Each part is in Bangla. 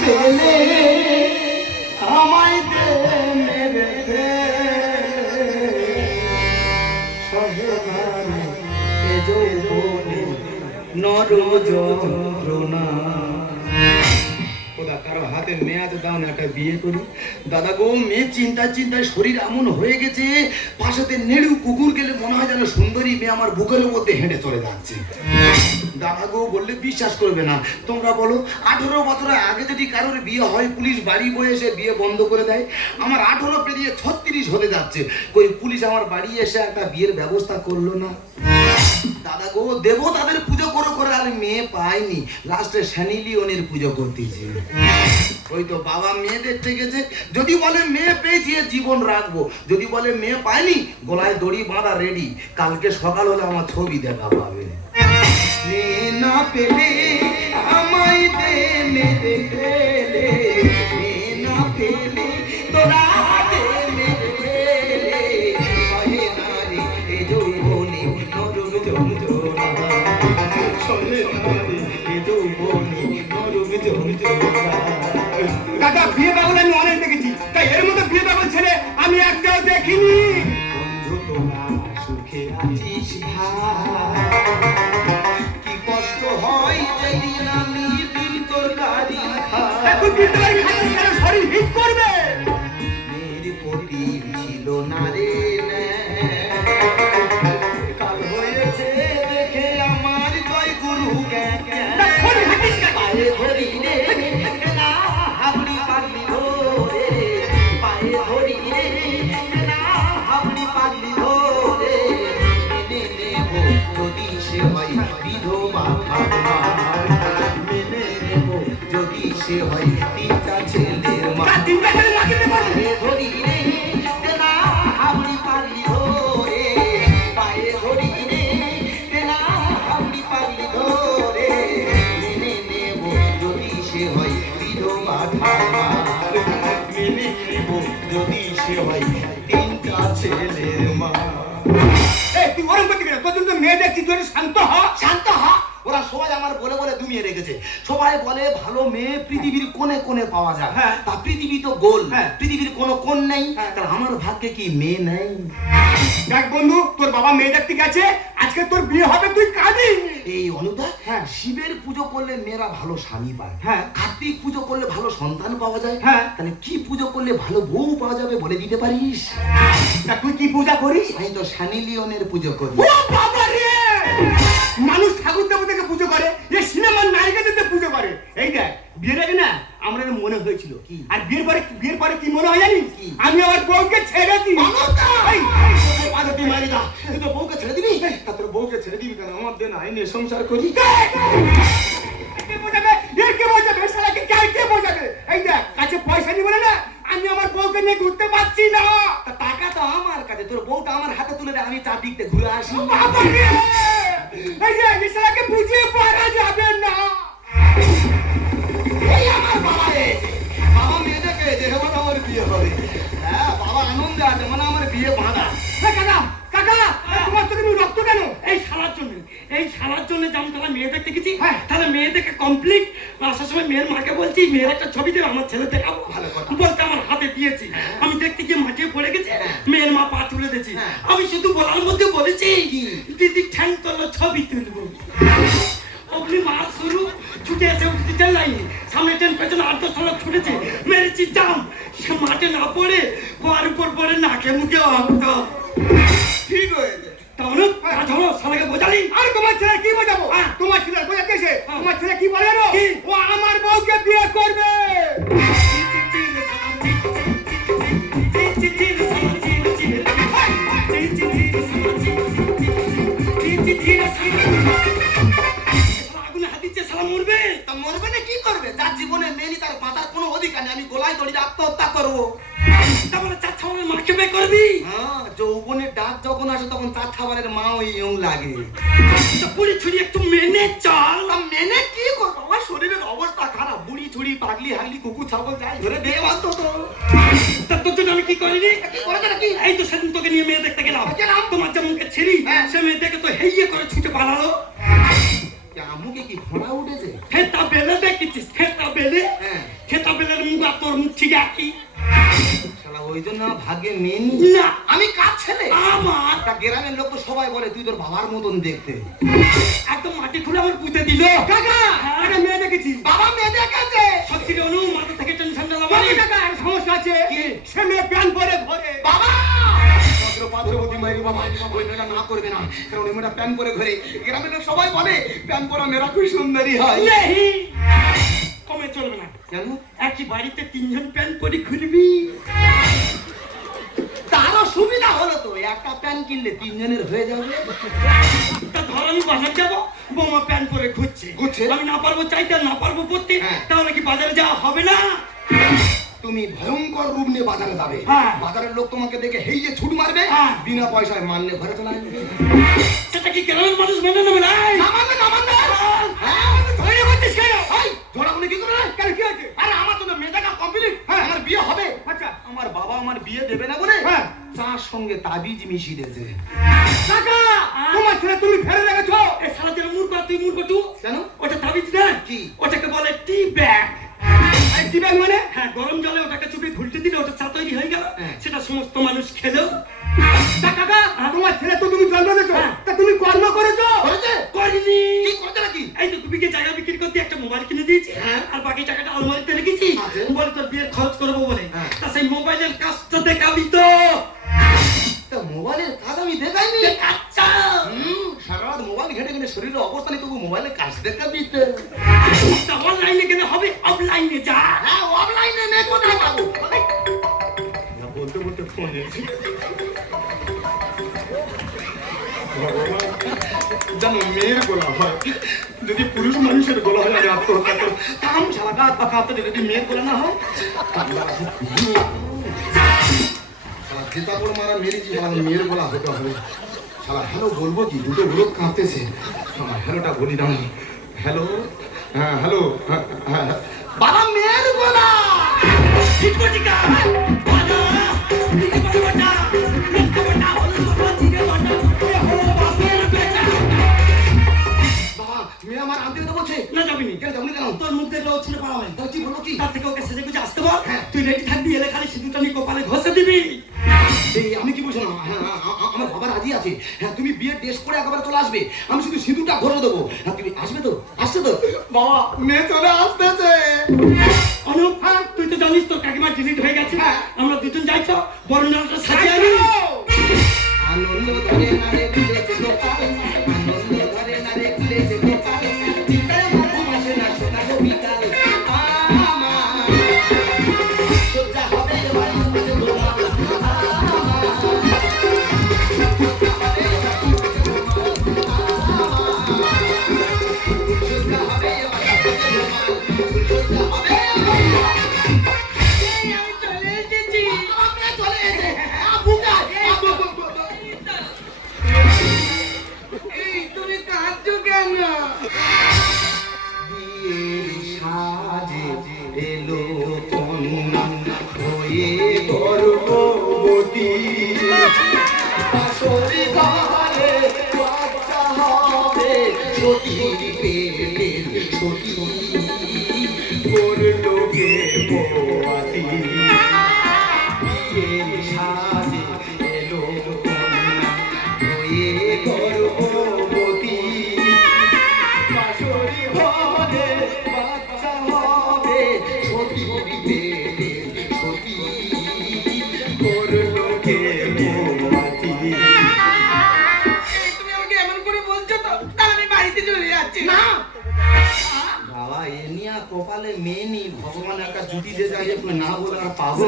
পেলে আমায় দে মেরে দে নর কারও হাতে মেয়াদ দাও একটা বিয়ে করি। দাদা গো, মেয়ে চিন্তা চিন্তায় শরীর এমন হয়ে গেছে, পাশেতে নেড়ু কুকুর গেলে মনে হয় যেন সুন্দরী মেয়ে আমার বুকের মধ্যে হেঁটে চলে যাচ্ছে। বললে বিশ্বাস করবে না। তোমরা বলো, আঠেরো আগে যদি কারোর বিয়ে হয়, পুলিশ বাড়ি বয়ে এসে বিয়ে বন্ধ করে দেয়। আমার আঠেরো পেরিয়ে ছত্রিশ হতে যাচ্ছে। পুলিশ আমার বাড়ি এসে একটা বিয়ের ব্যবস্থা করল না? দাদা গো দেবো তাদের পুজো করে আর মেয়ে পায়নি। লাস্টে শ্যানিলিয়নের পুজো করতেছি। ওই তো বাবা মেয়ে দেখতে গেছে। যদি বলে মেয়ে পেয়েছি জীবন রাখব। যদি বলে মেয়ে পায়নি, গলায় দড়ি বাঁধা রেডি কালকে সকাল হলে আমার ছবি দেখা পাবে। মেয়ে না পেলে আমায় দে মেরে ফেলে মেয়ে না পেলে তোরা দে মেরে সহে না রে এ যৌবনে নরম যন্ত্রণা সহে না রে এ যৌবনে নরম যন্ত্রণা দাদা বিয়ে পাগল আমি অনেক দেখেছি। তাই এর মতো বিয়ে পাগল ছেলে আমি একটাও দেখিনি। বাড়ি খাচ্ছিস শরীর হিট করবে? ছেলের মা। এই তুই ওরম করতে গেলে তোর জন্য মেয়ে দেখছি তুই শান্ত হ। শান্ত হ। ওরা সবাই আমার বলে বলে দুমিয়ে রেখেছে। সবাই বলে ভালো মেয়ে পৃথিবীর কোণে কোণে পাওয়া যায়। হ্যাঁ। তা পৃথিবী তো গোল। হ্যাঁ। পৃথিবীর কোনো কোণ নেই। হ্যাঁ। তাহলে আমার ভাগ্যে কি মেয়ে নেই? দেখ বন্ধু তোর বাবা মেয়ে দেখতে গেছে। আজকে তোর বিয়ে হবে তুই কাঁদি এই অনুদা হ্যাঁ। শিবের পুজো করলে মেয়েরা ভালো স্বামী পায়। হ্যাঁ। কার্তিক পুজো করলে ভালো সন্তান পাওয়া যায়। হ্যাঁ। তাহলে কি পুজো করলে ভালো বউ পাওয়া যাবে বলে দিতে পারিস? তা তুই কি পূজা করিস? আমি তো শানিলিয়নের পুজো করি। ও বাবা রে! মানুষ ঠাকুর দেবতাকে পুজো করে এ সিনেমার নায়িকাদের পুজো করে। এই দেখ বিয়ের আগে না আমার মনে হয়েছিল। কি? আর বিয়ের পরে বিয়ের পরে কি মনে হয় জানিস? আমি আমার বউকে ছেড়ে দিই। পাদতি মারি। তুই তো বউকে ছেড়ে দিবি? তা তোর বউকে ছেড়ে দিবি কেন? আমার দেন আইনে সংসার করি। কে? বোঝাবে? এর কে বোঝাবে? শালাকে কে কে বোঝাবে? এই দেখ কাছে পয়সা নি বলে না আমি আমার বউকে নিয়ে ঘুরতে পারছি না। টাকা তো আমার কাছে তোর বউটা আমার হাতে তুলে দে আমি চারদিকতে ঘুরে আসি! এই যে বুঝিয়ে পারা যাবে না। এই আমার বাবা রে। বাবা মেয়েটাকে দেখে আমার বিয়ে হবে। হ্যাঁ বাবা আনন্দে আছে মানে আমার বিয়ে বাঁধা। কাকা কাকা তোমার চোখে তুমি রক্ত কেন? এই শালার জন্য এই শালার জন্য যেমন তারা মেয়ে দেখতে হ্যাঁ। তাহলে মেয়ে দেখে কমপ্লিট আসার সময় মেয়ের মাকে বলছি মেয়ের একটা ছবি দেবে আমার ছেলে দেখাবো ভালো বলতে আমার হাতে দিয়েছি। আমি দেখতে গিয়ে মাটিয়ে পড়ে গেছে হ্যাঁ। মেয়ের মা পা তুলে দিয়েছি। হ্যাঁ। আমি শুধু বলার মধ্যে বলেছি দিদি ঠ্যাং করল ছবি তুলবো। অগ্নি মার শুরু ছুটে এসে উঠতে চাইলাইনি সামনে ট্রেন পেছনে আট দশ লোক ছুটেছে মেরেছি জাম সে মাঠে না পড়ে গোয়ার উপর পড়ে নাকে মুখে অন্ত ঠিক হয়েছে। তাহলে ধরো শালাকে বোঝালি? আর তোমার ছেলে কি বোঝাবো? তোমার ছেলে বোঝাতে এসে তোমার ছেলে কি বলে? ও আমার বউকে বিয়ে করবে। করবে? যার জীবনে মেনি তার বাঁচার কোনো অধিকার নেই আমি গোলায় দড়ি আত্মহত্যা করব। তাহলে চার মাকে করবি? হ্যাঁ যৌবনের ডাক যখন আসে তখন চার মাও ইয়ং লাগে। ছুরি একটু মেনে চল। মেনে কি করব? আমার শরীরের অবস্থা খারাপ। বুড়ি ছুড়ি পাগলি হাগলি কুকুর ছাগল যাই ধরে দে অন্তত। তা তোর জন্য আমি কি করিনি? কি করেছে নাকি? এই তো সেদিন তোকে নিয়ে মেয়ে দেখতে গেলাম। গেলাম। তোমার যেমনকে ছিড়ি হ্যাঁ। সে মেয়ে দেখে তো হেইয়ে করে ছুটে পালালো। ভাগ্যে মেন না। আমি কার ছেলে? আমার। তা গ্রামের লোক তো সবাই বলে তুই তোর বাবার মতন দেখতে। একদম মাটি খুলে আমার পুঁতে দিল। কাকা! হ্যাঁ। একটা মেয়ে দেখেছি। বাবা মেয়ে দেখেছে! সত্যি রে অনু মাথা থেকে টেনশনটা বাবা কাকা একটা সমস্যা আছে? কি? সে মেয়ে প্যান পরে ঘরে। বাবা! ভদ্র মায়ের বাবা ওই মেয়েটা না করবে না কারণ ওই মেয়েটা প্যান পরে ঘরে। গ্রামের লোক সবাই বলে প্যান পরা মেয়েরা খুব সুন্দরী হয়। কমে চলবে না। কেন? একই বাড়িতে তিনজন প্যান্ট পরে ঘুরবি। তো একটা প্যান কিনলে তিনজনের হয়ে যাবে তা ধর আমি বাজার যাব বৌমা প্যান্ট পরে ঘুরছে ঘুরছে? আমি না পারব চাইতে না পারব পড়তে হ্যাঁ। তাহলে কি বাজারে যাওয়া হবে না তুমি ভয়ঙ্কর রূপ নিয়ে বাজারে যাবে হ্যাঁ। বাজারের লোক তোমাকে দেখে হেইয়ে ছুট মারবে হ্যাঁ। বিনা পয়সায় মানলে ঘরে চলে আসবে সেটা কি গ্রামের মানুষ মেনে নেবে না এই! না মানলে এই ঝড়াগুলো কি করে? কেন কি হয়েছে? আরে আমার তো মেয়েটা কমপ্লিট হ্যাঁ। আমার বিয়ে হবে। আচ্ছা। আমার বাবা আমার বিয়ে দেবে না বলে হ্যাঁ। চার সঙ্গে তাবিজ মিশিয়ে দিয়েছে। কাকা! তোমার ছেলে তুমি ফেলে রেখেছো? এ শালা যেন মূর্খ তুই মূর্খ তু কেন? ওটা তাবিজ না? কি? ওটাকে বলে টি ব্যাগ এই দিবেন মানে? হ্যাঁ গরম জলে ওটাকে চুপে ঘুলতে দিলে ওটা চা তৈরি হয়ে গেল। হ্যাঁ। সেটা সমস্ত মানুষ খেলো। মোবাইল কিনে দিয়েছি। হ্যাঁ। আর বাকি টাকাটা আলমারিতে রেখেছি। বলে তোর বিয়ের খরচ করব বলে। হ্যাঁ। তা সেই মোবাইলের কাজটা দেখাবি তো। তা মোবাইলের কাজ আমি দেখাইনি। আচ্ছা। হুম, সারা রাত মোবাইল ঘেটে ঘেটে শরীরের অবস্থা নেই তবু মোবাইলের কাজ দেখাবি তা। গাত কাঁপতে যদি মেয়ে করে না হয়। জেতা করে মারা মেরেছি আমি মেয়ের বলা হতে হবে সারা হ্যালো বলব কি? দুটো গুলো কাঁপতেছে। আমার হ্যালোটা বলি না। হ্যালো? হ্যাঁ হ্যালো? হ্যাঁ, হ্যাঁ, হ্যাঁ। বাবা মেয়ের গোলা! যাবনি কেন? তোর মুখ দেখলে ও ছিল পাওয়া হয় কি বলব কি? তার থেকে ওকে সেজে গুজে আসতে বল। হ্যাঁ। তুই রেডি থাকবি? এলে খালি সিঁদুরটা নিয়ে কপালে ঘষে দিবি। এই আমি কি বলছি হ্যাঁ আ- আ- আমার বাবা রাজি আছে। হ্যাঁ তুমি বিয়ের ড্রেস করে একেবারে চলে আসবে। আমি শুধু সিঁদুরটা ঘরে দেবো। হ্যাঁ তুমি আসবে তো? আসছে তো? বাবা মেয়ে চলে আসতেছে। অনুপ তুই তো জানিস তোর কাকিমা ডিলিট হয়ে গেছে। আমরা দুজন যাই তো বরণ সাজিয়ে আনি আনন্দ ধরে কোটি না বলে আর পাবো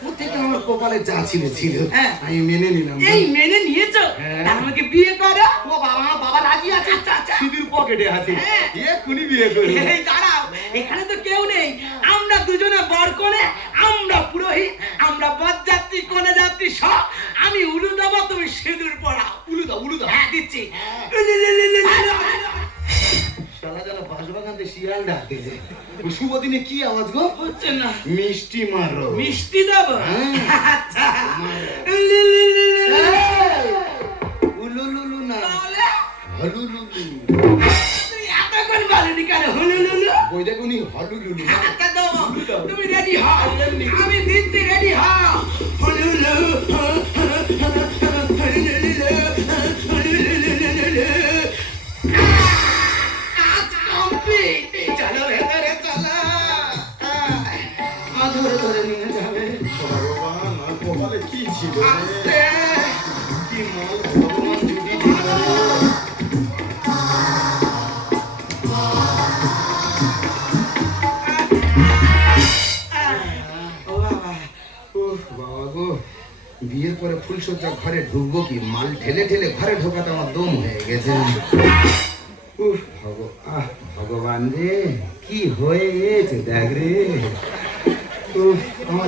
প্রত্যেকটা আমার কপালে যা ছিল ছিল হ্যাঁ। আমি মেনে নিলাম এই মেনে নিয়েছো হ্যাঁ। আমাকে বিয়ে করো ও বাবা বাবা রাজি আছে আচ্ছা, আচ্ছা। সিঁদুর পকেটে আছে হ্যাঁ। এ কুনি বিয়ে করবে এই দাঁড়াও এখানে তো কেউ নেই আমরা দুজনে বর কোণে আমরা পুরোহিত আমরা বরযাত্রী কোণে যাত্রী সব আমি উলু দেবো তুমি সিঁদুর পড়াও উলুদা উলুদা হ্যাঁ দিচ্ছি শালা যেন বাঁশবাগানতে শিয়াল ডাকতেছে শুভ দিনে কি আওয়াজ গো? হচ্ছে না। মিষ্টি মারো। মিষ্টি দেবো? হ্যাঁ। আচ্ছা। উলুলুলু না। হলুলুলু। এতক্ষণ বলনি কেন? হুলু লুলু ওই দেখো নি হলুলুলু। তুমি রেডি হও? আমি দিচ্ছি রেডি হও। হুলু ধরে ধরে নিয়ে যাবে। ভগবান আর কপালে কি ছিল কি মাল ভগবান যদি বাবা। গো বিয়ের পরে ফুলসজ্জা ঘরে ঢুকবো কি? মাল ঠেলে ঠেলে ঘরে ঢোকাতে আমার দম হয়ে গেছে। উফ, আহ, ভগবান রে কি হয়েছে দেখ রে।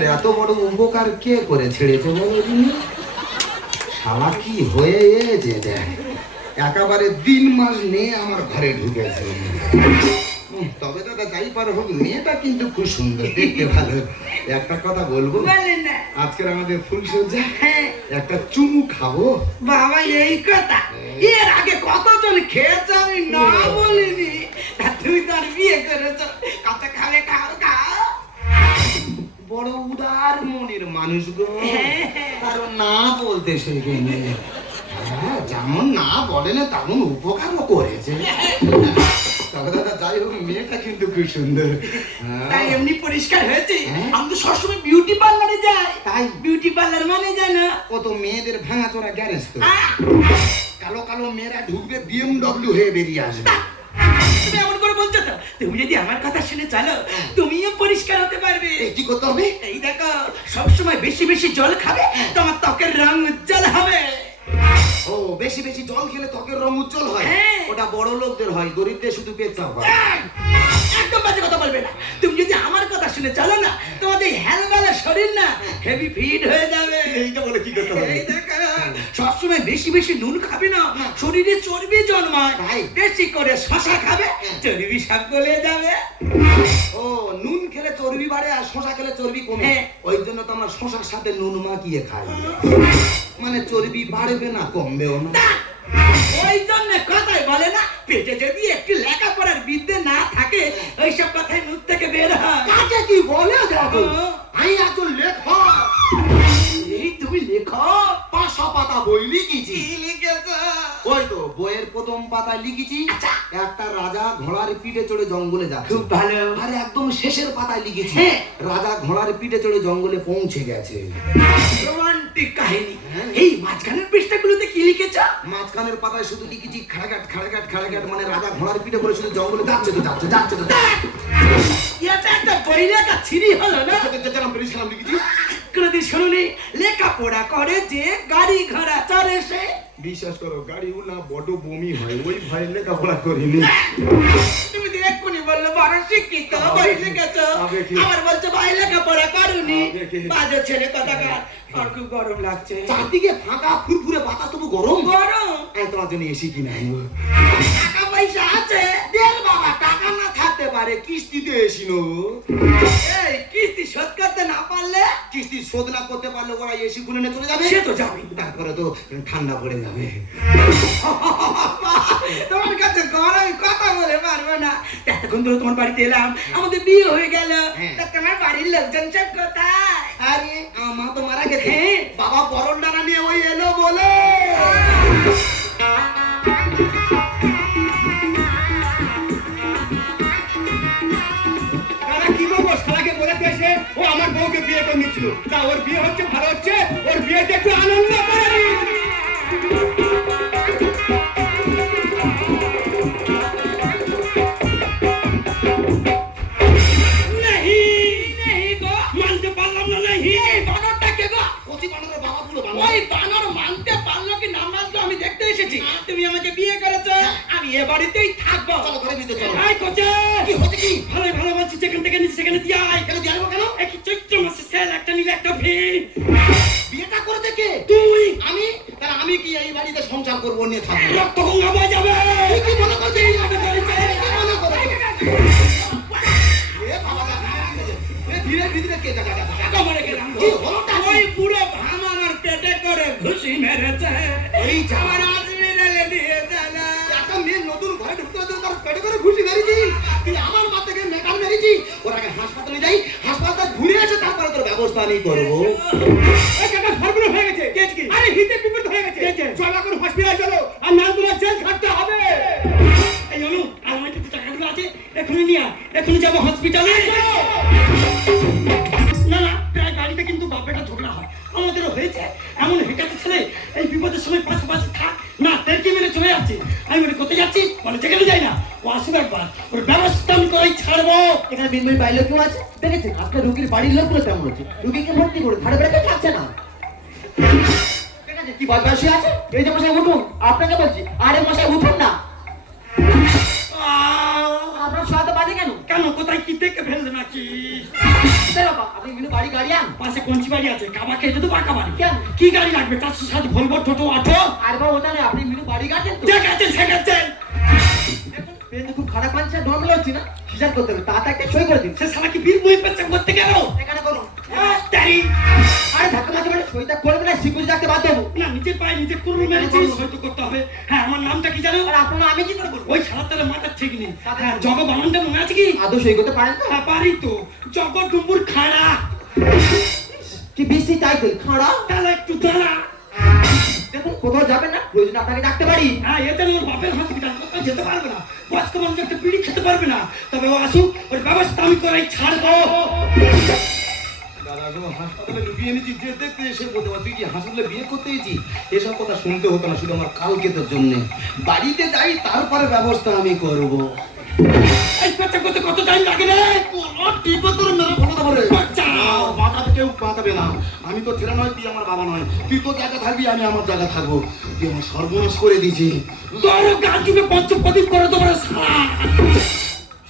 এত বড় উপকার কে করে ছেড়েছে বলো দিনি শালা কি হয়েছে দেখ একেবারে দিন মাস নিয়ে আমার ঘরে ঢুকেছে। তবে দাদা যাই পারো হোক মেয়েটা কিন্তু খুব সুন্দর দেখতে ভালো। একটা কথা বলব? আজকের আমাদের ফুলসজ্জা হ্যাঁ। একটা চুমু খাব? বাবা এই কথা। এর আগে কতজন খেয়েছে আমি না বলিনি। তা তুই তো আর বিয়ে করেছ কত খাবে খাও? বড় উদার মনের মানুষ গো। হ্যাঁ। কারণ না বলতে শেখেনি হ্যাঁ যেমন না বলে না তেমন উপকারও করেছে। দাদা যাই হোক মেয়েটা কিন্তু খুব সুন্দর। হ্যাঁ। তাই এমনি পরিষ্কার হয়েছে। হ্যাঁ। আমি তো সবসময় বিউটি পার্লারে যাই। তাই? বিউটি পার্লার মানে জানো কত মেয়েদের ভাঙা চোরা গ্যারেজ তো কালো কালো মেয়েরা ঢুকবে বিএমডব্লিউ হয়ে বেরিয়ে আসবে। তুমি এমন করে বলছো তো তুমি যদি আমার কথা শুনে চলো তুমিও পরিষ্কার হতে পারবে। কি করতে হবে? এই দেখো সবসময় বেশি বেশি জল খাবে তোমার ত্বকের রং উজ্জ্বল হবে। ও বেশি বেশি জল খেলে ত্বকের রং উজ্জ্বল হয়? হ্যাঁ। ওটা বড় লোকদের হয় গরিবদের শুধু পেচ্ছাপ হয়। একদম বাজে কথা বলবে না। তুমি যদি আমার কথা শুনে চলো না তোমাদের হেলবেলা শরীর না হেভি ফিট হয়ে যাবে। এইটা বলে কি করতে হবে? সবসময় বেশি বেশি নুন খাবে না শরীরে চর্বি জন্মায়। বেশি করে শশা খাবে চর্বি সব গলে যাবে। ও নুন খেলে চর্বি বাড়ে আর শশা খেলে চর্বি কমে। হ্যাঁ। ওই জন্য তো আমরা শশার সাথে নুন মাখিয়ে খাই। মানে চর্বি বাড়বে না কমবেও না। ওই জন্য কথাই বলে না পেটে যদি একটু লেখাপড়ার বিদ্যে না থাকে ওইসব কথাই মুখ থেকে বের হয়। কাকে কি বলে দেখো। আমি একজন লেখক। তুমি লেখো পাশা পাতা বই লিখেছি। লিখেছে লিখেছো? ওই তো বইয়ের প্রথম পাতায় লিখেছি একটা রাজা ঘোড়ার পিঠে চড়ে জঙ্গলে যাচ্ছে। খুব ভালো। আর একদম শেষের পাতায় লিখেছি হ্যাঁ। রাজা ঘোড়ার পিঠে চড়ে জঙ্গলে পৌঁছে গেছে। রোমান্টিক কাহিনী। হ্যাঁ। এই মাঝখানের পৃষ্ঠাগুলোতে কি লিখেছ? মাঝখানের পাতায় শুধু লিখেছি খাড়াঘাট খাড়াঘাট খাড়াঘাট মানে রাজা ঘোড়ার পিঠে করে শুধু জঙ্গলে যাচ্ছে তো যাচ্ছে যাচ্ছে তো এটা একটা বই লেখা ছিরি হলো না? বেরিয়ে সালাম লিখেছি। কোনদিন শুনুনি লেখাপড়া করে যে গাড়ি ঘোড়া চড়ে সে। বিশ্বাস করো গাড়ি উলা বড় বমি হয় ওই ভয়ে লেখাপড়া করিনি। তুমি এক্ষুনি বলল বড় শিক্ষিত বই লিখেছো আমার বলছো ভাই লেখাপড়া করুনি। বাজে ছেলে কথাকার আর খুব গরম লাগছে। চারদিকে ফাঁকা ফুরফুরে বাতাস তবু গরম। গরম। আমি তোমার জন্য এসি কিনা টাকা পয়সা আছে। না থাকতে পারে কিস্তিতে এসি নেব। এই কিস্তি শোধ করতে না পারলে? কিস্তি শোধ না করতে পারলে ওরা এসি গুনে নিয়ে চলে যাবে? সে তো যাবে তারপরে তো ঠান্ডা পড়ে যাবে। তোমার কাছে গরম কথা বলে পারব না। এতক্ষণ ধরে তোমার বাড়িতে এলাম আমাদের বিয়ে হয়ে গেল। হ্যাঁ। তা তোমার বাড়ির লোকজন সব কোথায়? আরে আমা তো মারা গেছে। হ্যাঁ। বাবা বরণ ডানা নিয়ে ওই এলো বলে। ও আমার বউকে বিয়ে করে নিচ্ছিল তা ওর বিয়ে হচ্ছে ভালো হচ্ছে? ওর বিয়েতে একটু আনন্দ করি এসেছি। তুমি আমাকে বিয়ে করেছ আমি এ বাড়িতেই থাকব। চলো ঘরে ভিতরে চলো। কোচে। কি হচ্ছে কি? ভালো ভালো বলছি যেখান থেকে নিচ্ছি সেখানে দিয়ে আয়। কেন দিয়ে কেন করব নিয়ে থাকব। রক্ত গঙ্গা বয়ে যাবে। কি মনে করছিস? এইভাবে করেছে। কি মনে করছিস? এ বাবা, এ ধীরে ধীরে কে যা, যা, যা, যা। গেলাম কি হলোটা ওই বুড়ো ভাম আমার পেটে করে ঘুষি মেরেছে। এই যা। আমার হসপিটালে দিয়ে চলে একটা মেয়ে নতুন ঘরে ঢুকতে হতে তার পেটে করে ঘুষি মেরেছি। তুই আমার মা থেকে মেটাল মেরেছি। ওর আগে হাসপাতালে যাই হাসপাতাল ঘুরে এসে তারপরে তোর ব্যবস্থা আমি করব। রুগীকে ভর্তি করে? ধারে বেড়ে কেউ থাকছে না? ঠিক আছে কি বদমাসি আছে? এই যে মশাই উঠুন। আপনাকে বলছি আরে মশাই উঠুন না। আপনার শোয়াতে বাজে কেন? কেন? কোথায় কি দেখে ফেললে নাকি? স্যার আপনি বাড়ি গাড়ি আন। পাশে কঞ্চি বাড়ি আছে কাবা খেতে তো বাঁকা বাড়ি। কেন? কি গাড়ি লাগবে? চারশো সাত ভলভো টোটো অটো? আর বাবা ওটা আপনি মিনু বাড়ি তো ঠিক আছে ঠিক আছে দেখুন খুব খারাপ আনছে নর্মাল হচ্ছে না। হিসাব করতে হবে একটা সই করে দিন। সে সারা কি বীর বই পেচ্ছে করতে গেল? এখানে করুন তারি আরে ধাক্কা মাঝে মাঝে সইটা করবে না সিকিউরিটি রাখতে বাধ্য হব। না নিজে পায়ে নিজে কুরু মেরেছিস হয়তো করতে হবে। হ্যাঁ আমার নামটা কি জানো? আর আপনার আমি কি করে ওই সারা তালে মাথার ঠিক নেই। হ্যাঁ জগ বামনটা মনে আছে কি? আদৌ সই করতে পারেন তো? হ্যাঁ পারি তো। জগ ডুম্বুর খাড়া। কি বেশি টাইটেল খাড়া? তাহলে একটু দাঁড়া। দেখুন কোথাও যাবেন না প্রয়োজন আপনাকে ডাকতে পারি। হ্যাঁ এতে ওর বাপের হসপিটাল কোথাও যেতে পারবে না। বয়স্ক মানুষ একটা পিড়ি খেতে পারবে না। তবে ও আসুক ওর ব্যবস্থা আমি করাই ছাড়বো। দাদা গো হাসপাতালে ঢুকিয়ে এনেছি যে দেখতে এসে বলতে পারছি কি হাসপাতালে বিয়ে করতে এসেছি এসব কথা শুনতে হতো না শুধু আমার কালকে তোর জন্যে। বাড়িতে যাই তারপরে ব্যবস্থা আমি করব। করতে কত টাইম লাগে রে? টিপে তোর মেরে ফেলে দেবো রে। বাঁচাও। কেউ বাঁচাবে না। আমি তো ছেলে নয় তুই আমার বাবা নয়। তুই তো জায়গা থাকবি আমি আমার জায়গা থাকব। তুই আমার সর্বনাশ করে দিয়েছি তোর পঞ্চপ্রদীপ করে দেবো রে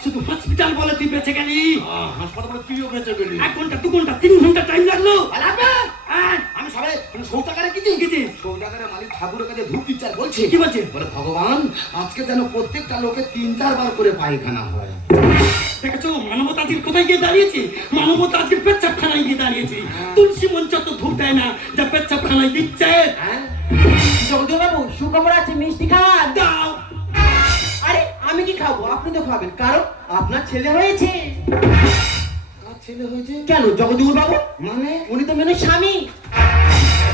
শুধু হসপিটাল বলে তুই বেঁচে গেলি আহ, হাসপাতালে তুইও বেঁচে গেলি এক ঘণ্টা দু ঘণ্টা তিন ঘণ্টা টাইম লাগল। হ্যাঁ, আমি সবাই শৌচাগারে কিছু। শৌচাগারে মালিক ঠাকুরের কাছে ধূপ বলছে। কি বলছে? বলে ভগবান আজকে যেন প্রত্যেকটা লোকে তিন চারবার করে পায়খানা হয়। দেখেছ? মানবতা আজকে কোথায় গিয়ে দাঁড়িয়েছে? মানবতা আজকে পেচ্ছাপখানায় গিয়ে দাঁড়িয়েছে। তুলসী মঞ্চ তো ধূপ দেয় না যা পেচ্ছাপখানায় দিচ্ছে। খাবেন কারণ আপনার ছেলে হয়েছে। কার ছেলে হয়েছে? কেন? জগদীশ বাবু? মানে? উনি তো মেনু স্বামী।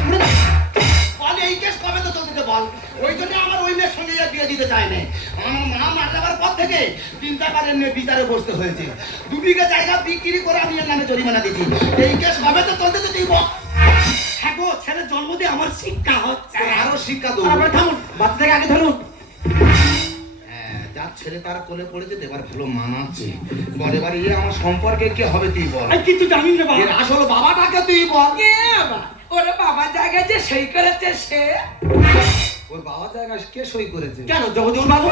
উনি এই কেস কবে তো চলতে বল? ওই জন্য আমার ওই মেয়ের সঙ্গে বিয়ে দিতে চায় না আমার মা মারা যাবার পর থেকে চিন্তা করেন বিচারে বসতে হয়েছে। দু বিঘা জায়গা বিক্রি করে আমি এর নামে জরিমানা দিচ্ছি এই কেস কবে তো চলতে তো দিব হ্যাঁ গো ছেলে জন্ম দিয়ে আমার শিক্ষা হচ্ছে। আরও শিক্ষা দেবো। থামুন। বাচ্চাটাকে আগে ধরুন। ছেলে তার কোলে পড়েছে এবার ভালো মানাচ্ছে। বল এবার ইয়ে আমার সম্পর্কে কে হবে তুই বল? আর কিছু জানি না এর বাবা আসল বাবাটাকে তুই বল। ওরা বাবার জায়গায় যে সই করেছে সে? ওর বাবার জায়গায় কে সই করেছে? কেন জগদীশ বাবু?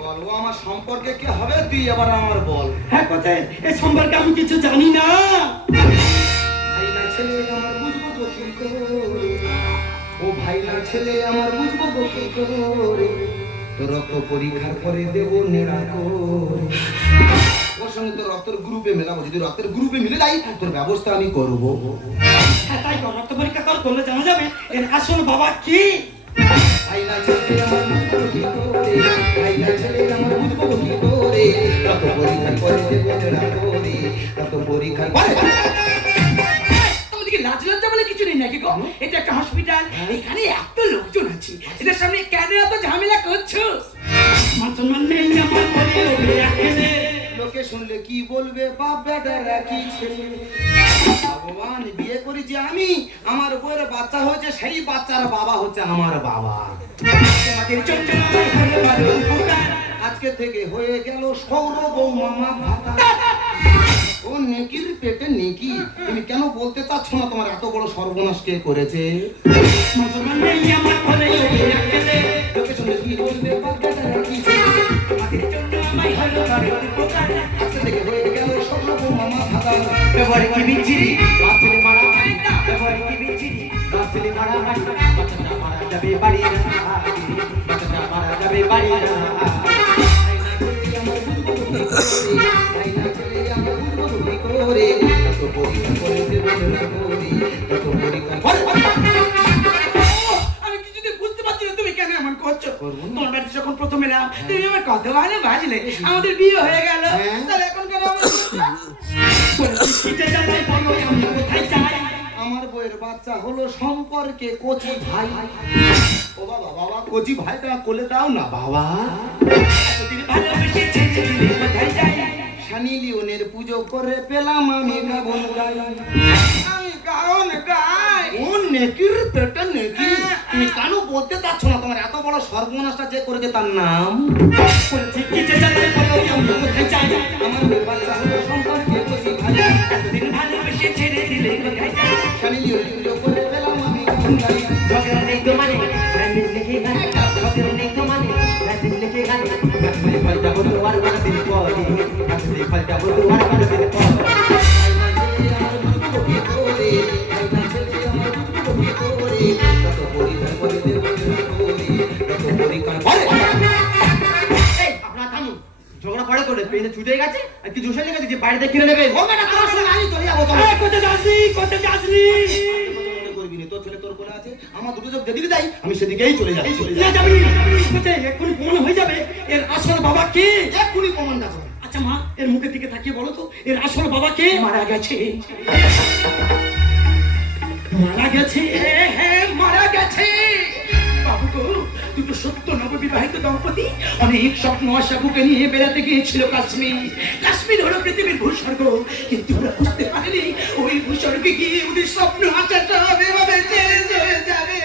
বল ও আমার সম্পর্কে কে হবে তুই এবার আমার বল। হ্যাঁ কোথায় এই সম্পর্কে আমি কিছু জানি না। ভাই না ছেলে আমার বুঝব তো কি করে? ও ভাই না ছেলে আমার বুঝব তো কি করে? তো রক্ত পরীক্ষার পরে দেব ওর সঙ্গে তো রক্তের গ্রুপে মেলাবো যদি রক্তের গ্রুপে মিলে যাই তোর ব্যবস্থা আমি করব। হ্যাঁ তাই রক্ত পরীক্ষা কর করলে জানা যাবে এর আসল বাবা কি? রক্ত পরীক্ষার পরে দেব পরীক্ষার পরে বলে কিছু নেই নাকি গো? এটা একটা হসপিটাল এখানে এত লোকজন আছে। এদের সামনে কেন এত ঝামেলা করছ? লোকে শুনলে কি বলবে? বাপ বেটারা কি ছেলে। ভগবান বিয়ে করেছি আমি। আমার বউয়ের বাচ্চা হয়েছে সেই বাচ্চার বাবা হচ্ছে আমার বাবা। আজকে থেকে হয়ে গেল সৌরভ মামা ভাতা। ও নেকির পেটে নেকি। তুমি কেন বলতে চাচ্ছ না তোমার এত বড় সর্বনাশ কে করেছে? মারা যাবে বাড়ি না। মারা যাবে বাড়ি না। তোমার বাড়িতে যখন প্রথম এলাম তুমি আমার কত আমাদের বিয়ে হয়ে গেল হ্যাঁ। তাহলে এখন কেন বইয়ের বাচ্চা হলো সম্পর্কে কচি ভাই ও বাবা বাবা কচি ভাইটা কোলে দাও না বাবা ভালোবেসে কোথায় যাই সানি লিওনের পুজো করে পেলাম আমি গাবন গাই। আমি গাউন গাই। ও নেকির পেটে নেকি তুমি কেন বলতে চাচ্ছ না? তোমার এত বড় সর্বনাশটা যে করেছে তার নাম? বলেছে কি যে কোথায় যাই। আমার বাচ্চা হলো সম্পর্কে খুশি ভাই। এতদিন ভালোবেসে ছেড়ে দিলে কোথায় লিওনের পুজো করে পেলাম আমি গাবন গাই। ঝগড়া নেই তো মানে রাজনীতি লিখে গানে ঝগড়া নেই তো মানে রাজনীতি লিখে গানে। থামুন। ঝগড়া পরে করে পেয়ে ছুটে গেছে বাড়িতে কিনে নেবে ও ম্যাডাম তোমার সঙ্গে আমি চলে যাব কোথায় যাসনি কোথায় যাসনি আমার দুটো চোখ যেদিকে যাই আমি সেদিকেই চলে যাই চলে যাবি এক্ষুনি প্রমাণ হয়ে যাবে এর আসল বাবা কে? এক্ষুনি প্রমাণ দেখো আচ্ছা মা এর মুখের দিকে তাকিয়ে বলো তো এর আসল বাবা কে? মারা গেছে। মারা গেছে হ্যাঁ হ্যাঁ মারা গেছে। বাবু দুটো সত্য নববিবাহিত দম্পতি অনেক স্বপ্ন আশা বুকে নিয়ে বেড়াতে গিয়েছিল কাশ্মীর। কাশ্মীর হলো পৃথিবীর ভূস্বর্গ, কিন্তু ওরা বুঝতে পারেনি ওই ভূস্বর্গে গিয়ে ওদের স্বপ্ন আশাটা এভাবে যাবে।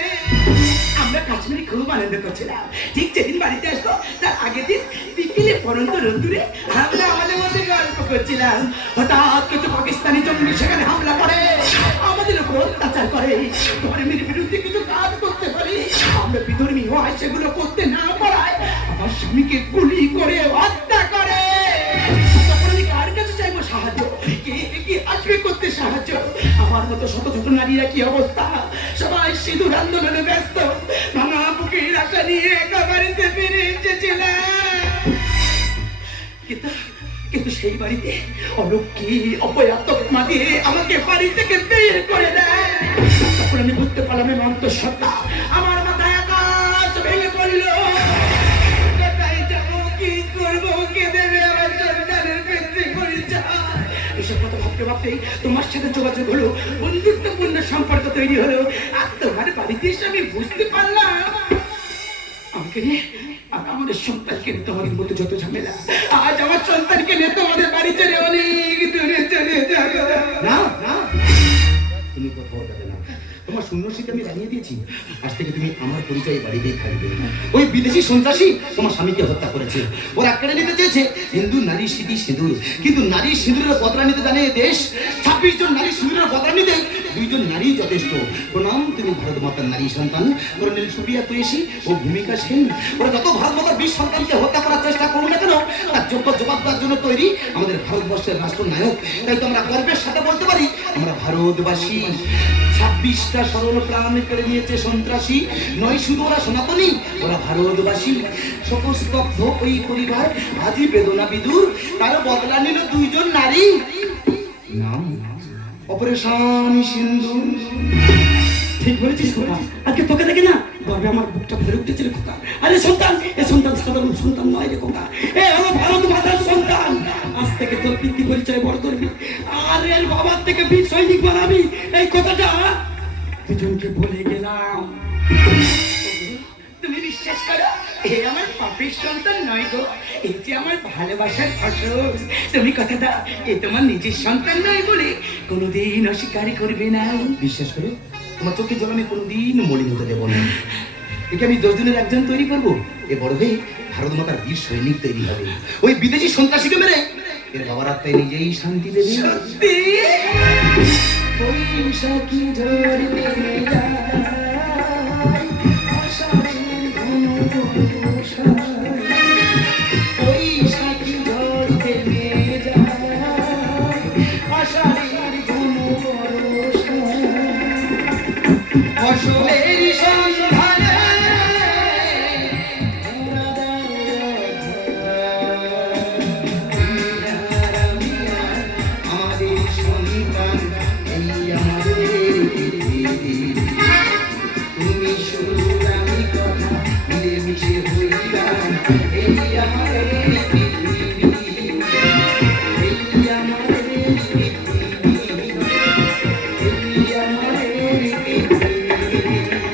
আমরা কাশ্মীরে খুব আনন্দ করছিলাম ঠিক যেদিন বাড়িতে আসব তার আগের দিন বিকেলে পরন্ত রোদ্দুরে আমরা আমাদের মধ্যে গল্প করছিলাম। হঠাৎ কিছু পাকিস্তানি জঙ্গি সেখানে হামলা করে, আমাদের উপর অত্যাচার করে। ধর্মের বিরুদ্ধে কিছু কাজ করতে পারি, আমরা বিধর্মী হয় সেগুলো করতে না পারায় আমার স্বামীকে গুলি করে হত্যা করে। সাহায্য। আমার মতো শত শত নারীরা কি অবস্থা? সবাই সিঁদুর আন্দোলনে ব্যস্ত। নানা বুকের আশা নিয়ে একা বাড়িতে ফিরে এসেছিলাম। কিন্তু সেই বাড়িতে অলক্ষী অপয়াত্মা দিয়ে আমাকে বাড়ি থেকে বের করে দেয়। তখন আমি বুঝতে পারলাম আমি অন্তঃসত্ত্বা ভাবতেই তোমার সাথে যোগাযোগ হলো। বন্ধুত্বপূর্ণ সম্পর্ক তৈরি হলো। আর তোমার বাড়িতে এসে আমি বুঝতে পারলাম। আমাকে নিয়ে আর আমাদের সন্তানকে তোমাদের মধ্যে যত ঝামেলা, আজ আমার সন্তানকে নিয়ে তোমাদের বাড়ি ছেড়ে অনেক দূরে চলে যাবে। না না তুমি কোথাও যাবে না। তোমার শূন্যসীতে আমি জানিয়ে দিয়েছি। আজ থেকে তুমি আমার পরিচয় বাড়িতেই থাকবে। ওই বিদেশি সন্ত্রাসী তোমার স্বামীকে হত্যা করেছে। ওরা কেড়ে নিতে চেয়েছে হিন্দু নারী সিঁধি সিঁদুর। কিন্তু নারী সিঁদুরের বদলা নিতে জানে দেশ। ছাব্বিশ জন নারী সিঁদুরের বদলা নিতে দুইজন নারী যথেষ্ট। প্রণাম তুমি ভারত মাতার নারী সন্তান। কর্নেল সুবিয়া তুয়েসি ও ভূমিকা সেন। ওরা যত ভারত মাতার বীর সন্তানকে হত্যা করার চেষ্টা করুন না কেন, তার যোগ্য জবাব দেওয়ার জন্য তৈরি আমাদের ভারতবর্ষের রাষ্ট্রনায়ক। তাই তো আমরা গর্বের সাথে বলতে পারি, আমরা ভারতবাসী। ছাব্বিশটা সরল প্রাণ কেড়ে নিয়েছে সন্ত্রাসী। নয় শুধু ওরা সনাতনী, ওরা ভারতবাসী। শোকস্তব্ধ ওই পরিবার আজই বেদনা বিদুর। তার বদলা নিল দুইজন নারী। নাম অপারেশন সিন্ধু। ঠিক বলেছিস খোকা। আজকে তোকে দেখে না গর্বে আমার বুকটা ভরে উঠেছিল খোকা। আরে সন্তান, এ সন্তান সাধারণ সন্তান নয় রে খোকা। এ হলো ভারত মাতার সন্তান। আজ থেকে তোর পিতৃ পরিচয় বড় করবি। আর এর বাবার থেকে বীর সৈনিক বানাবি। এই কথাটা দুজনকে বলে গেলাম। তুমি বিশ্বাস করো? এ আমার পাপের সন্তান নয় গো যে আমার ভালোবাসার ফসল। তুমি কথা দাও এ তোমার নিজের সন্তান নয় বলে কোনোদিন অস্বীকারই করবে না। বিশ্বাস করে তোমার চোখে জল আমি কোনোদিন মলিন হতে দেবো না। একে আমি দশ দিনের একজন তৈরি করব। এ বড় হয়ে ভারত মাতার বীর সৈনিক তৈরি হবে। ওই বিদেশি সন্ত্রাসীকে মেরে এর বাবার আত্মায় নিজেই শান্তি দেবে। সত্যি? নেমে যায়